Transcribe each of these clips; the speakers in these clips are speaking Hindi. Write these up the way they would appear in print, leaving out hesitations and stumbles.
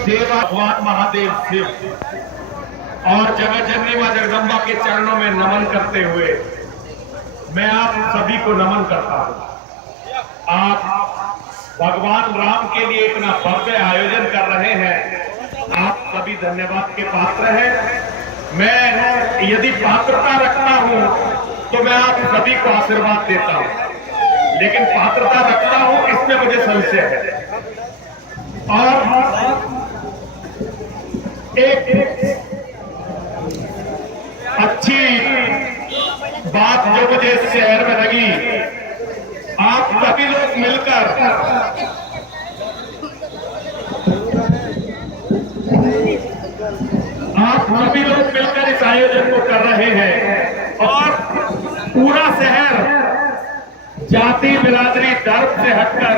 सेवा भगवान महादेव शिव और जगत जननी मां जगदम्बा के चरणों में नमन करते हुए मैं आप सभी को नमन करता हूं। आप भगवान राम के लिए इतना भव्य आयोजन कर रहे हैं, आप सभी धन्यवाद के पात्र हैं। मैं यदि पात्रता रखता हूं तो मैं आप सभी को आशीर्वाद देता हूं, लेकिन पात्रता रखता हूं इसमें मुझे संशय है। और एक अच्छी बात जो मुझे इस शहर में लगी, आप सभी लोग मिलकर इस आयोजन को कर रहे हैं और पूरा शहर जाति बिरादरी धर्म से हटकर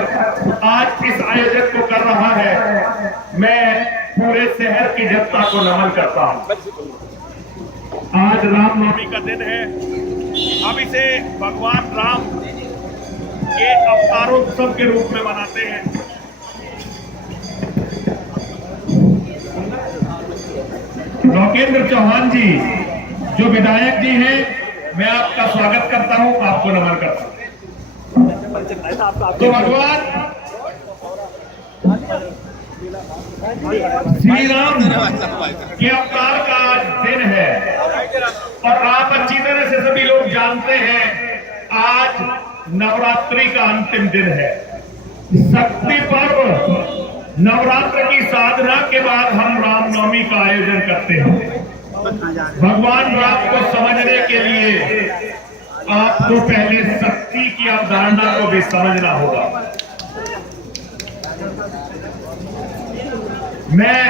आज इस आयोजन को कर रहा है। मैं पूरे शहर की जनता को नमन करता हूं। आज रामनवमी का दिन है। हम इसे भगवान राम के अवतारोत्सव के रूप में मनाते हैं। लोकेंद्र चौहान जी जो विधायक जी हैं, मैं आपका स्वागत करता हूं, आपको नमन करता हूं। तो भगवान श्री राम के अवतार का आज दिन है और आप अच्छी तरह से सभी लोग जानते हैं, आज नवरात्रि का अंतिम दिन है। शक्ति पर्व नवरात्र की साधना के बाद हम रामनवमी का आयोजन करते हैं। भगवान राम को समझने के लिए आपको पहले शक्ति की अवधारणा को भी समझना होगा। मैं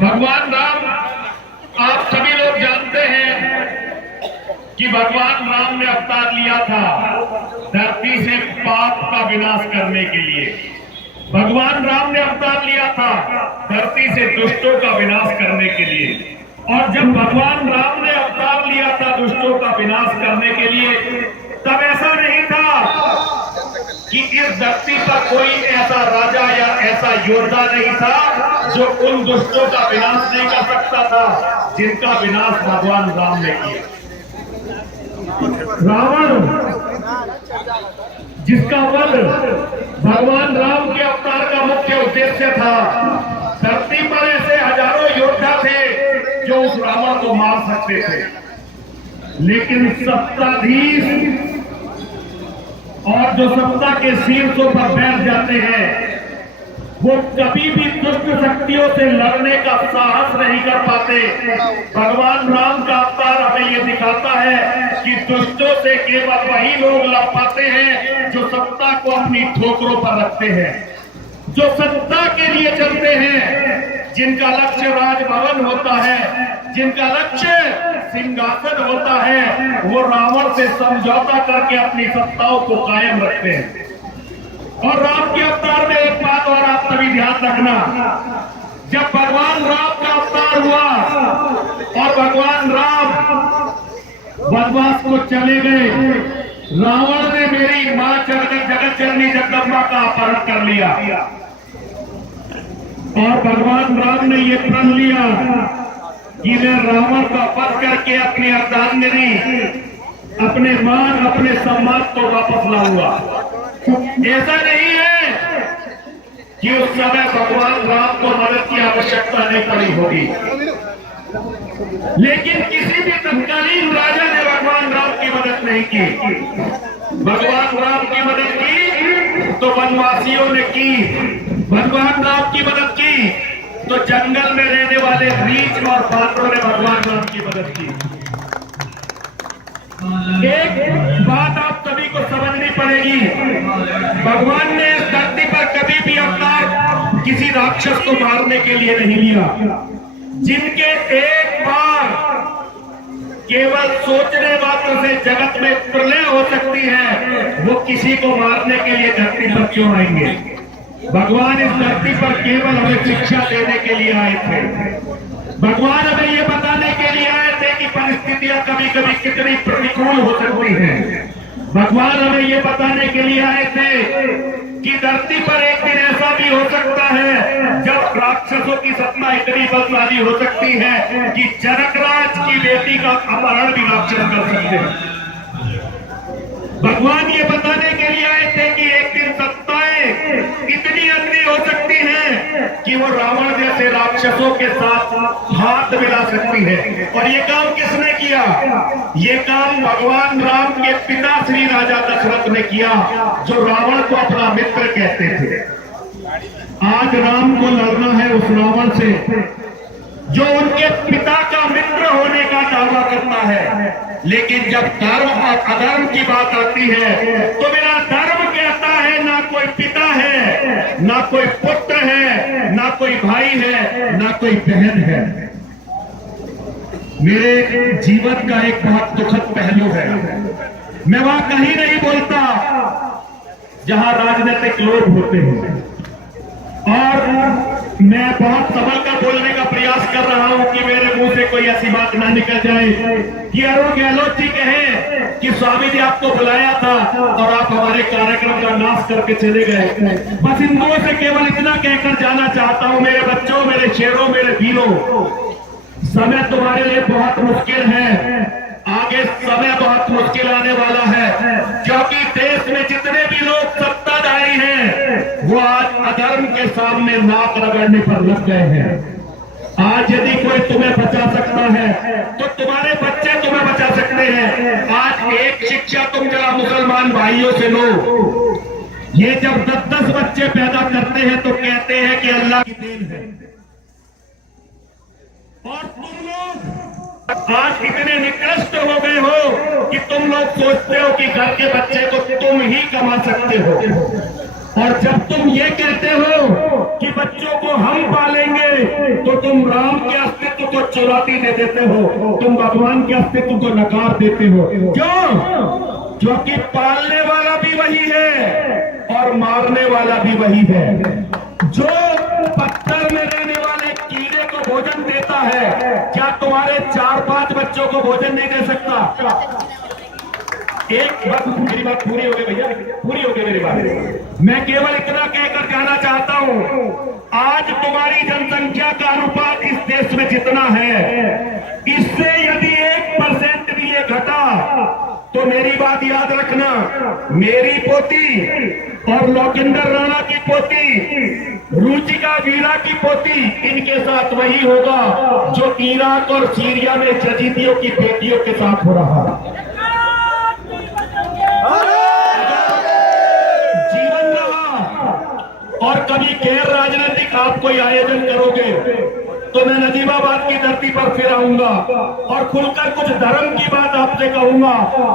भगवान राम, आप सभी लोग जानते हैं कि भगवान राम ने अवतार लिया था धरती से पाप का विनाश करने के लिए। भगवान राम ने अवतार लिया था धरती से दुष्टों का विनाश करने के लिए। और जब भगवान राम ने अवतार लिया था दुष्टों का विनाश करने के लिए, तब ऐसा नहीं था कि इस धरती पर कोई ऐसा राजा या ऐसा योद्धा नहीं था जो उन दुष्टों का विनाश नहीं कर सकता था जिनका विनाश भगवान राम ने किया। रावण जिसका वध भगवान राम के अवतार का मुख्य उद्देश्य था, धरती पर ऐसे हजारों योद्धा थे जो उस रावण को मार सकते थे, लेकिन सत्ताधीश और जो सत्ता के शीर्षों पर बैठ जाते हैं, वो कभी भी दुष्ट शक्तियों से लड़ने का साहस नहीं कर पाते। भगवान राम का अवतार हमें ये दिखाता है कि दुष्टों से केवल वही लोग लड़ पाते हैं जो सत्ता को अपनी ठोकरों पर रखते हैं, जो सत्ता के लिए चलते हैं, जिनका लक्ष्य राजभवन होता है, जिनका लक्ष्य सिंहासन होता है, वो रावण से समझौता करके अपनी सत्ताओं को कायम रखते हैं। और राम के अवतार में एक बात और आप सभी ध्यान रखना, जब भगवान राम का अवतार हुआ और भगवान राम वनवास को चले गए, रावण ने मेरी मां जगत जननी जगदम्बा का अपहरण कर लिया और भगवान राम ने ये प्रण लिया कि मैं रावण का वध करके अपनी अर्धांगिनी, अपने मान, अपने सम्मान को वापस लाऊंगा। ऐसा नहीं है कि उस समय भगवान राम को मदद की आवश्यकता नहीं पड़ी होगी, लेकिन किसी भी तत्कालीन राजा ने भगवान राम की मदद नहीं की। भगवान राम की मदद की तो वनवासियों ने की, भगवान राम की मदद की तो जंगल में रहने वाले रीछ और बानरों ने भगवान राम की मदद की। एक बात आप सभी को समझनी पड़ेगी, भगवान ने इस धरती पर कभी भी अवतार किसी राक्षस को मारने के लिए नहीं लिया। जिनके एक बार केवल सोचने मात्र से जगत में प्रलय हो सकती है, वो किसी को मारने के लिए धरती पर क्यों आएंगे? भगवान इस धरती पर केवल हमें शिक्षा देने के लिए आए थे। भगवान हमें ये बताने के लिए आए थे कि परिस्थितियां कभी कभी कितनी प्रतिकूल हो सकती हैं। भगवान हमें ये बताने के लिए आए थे कि धरती पर एक दिन ऐसा भी हो सकता है जब राक्षसों की सत्ता इतनी बलशाली हो सकती है कि जनकराज की बेटी का अपहरण भी राक्षस कर सकते हैं। भगवान ये बताने के लिए आए थे कि एक दिन सत्ताएं इतनी अग्नि हो सकती हैं कि वो रावण जैसे राक्षसों के साथ हाथ मिला सकती है। और ये काम किसने किया? ये काम भगवान राम के पिता श्री राजा दशरथ ने किया, जो रावण को अपना मित्र कहते थे। आज राम को लड़ना है उस रावण से जो उनके पिता का मित्र होने का दावा करता है। लेकिन जब धर्म और अधर्म की बात आती है तो मेरा धर्म कहता है ना कोई पिता है, ना कोई पुत्र है, ना कोई भाई है, ना कोई बहन है। मेरे जीवन का एक बहुत दुखद पहलू है। मैं वहां कहीं नहीं बोलता जहां राजनीतिक लोग होते हैं, और मैं बहुत संभल कर बोलने का प्रयास कर रहा हूं कि मेरे मुंह से कोई ऐसी बात ना निकल जाए कि अरुण गहलोत जी कहें कि स्वामी जी आपको बुलाया था और आप हमारे कार्यक्रम का नाश करके चले गए। बस इन दोनों से केवल इतना कहकर जाना चाहता हूं, मेरे बच्चों, मेरे शेरों, मेरे वीरों, समय तुम्हारे लिए बहुत मुश्किल है। आगे समय बहुत मुश्किल आने वाला है, क्योंकि देश में जितने भी लोग सत्ताधारी हैं वो आज अधर्म के सामने नाक रगड़ने पर लग गए हैं। आज यदि कोई तुम्हें बचा सकता है तो तुम्हारे बच्चे तुम्हें बचा सकते हैं। आज एक शिक्षा तुम जरा मुसलमान भाइयों से लो। ये जब 10-10 बच्चे पैदा करते हैं तो कहते हैं कि अल्लाह की देन है, और तुम लोग आज इतने निकृष्ट हो गए हो कि तुम लोग सोचते हो कि घर के बच्चे को तुम ही कमा सकते हो। और जब तुम ये कहते हो कि बच्चों को हम पालेंगे तो तुम राम के अस्तित्व को चुनौती दे देते हो, तुम भगवान के अस्तित्व को नकार देते हो। क्यों? क्योंकि पालने वाला भी वही है और मारने वाला भी वही है। जो पत्थर में रहने वाले कीड़े को भोजन देता है, क्या तुम्हारे 4-5 बच्चों को भोजन नहीं दे सकता? एक बात, मेरी बात पूरी हो गई भैया, पूरी हो गई मेरी बात। मैं केवल इतना कहकर जाना चाहता हूं, आज तुम्हारी जनसंख्या का अनुपात इस देश में जितना है, इससे यदि 1% भी ये घटा तो मेरी बात याद रखना, मेरी पोती और लोकेंद्र राणा की पोती, रुचिका वीरा की पोती, इनके साथ वही होगा जो इराक और सीरिया में जजीदियों की बेटियों के साथ हो रहा है। जीवन रहा और कभी गैर राजनीतिक आप कोई आयोजन करोगे तो मैं नजीबाबाद की धरती पर फिर आऊंगा और खुलकर कुछ धर्म की बात आपसे कहूंगा।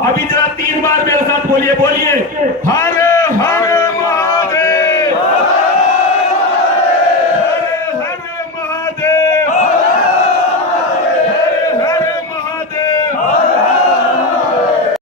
अभी जरा 3 बार मेरे साथ बोलिए, बोलिए हर हर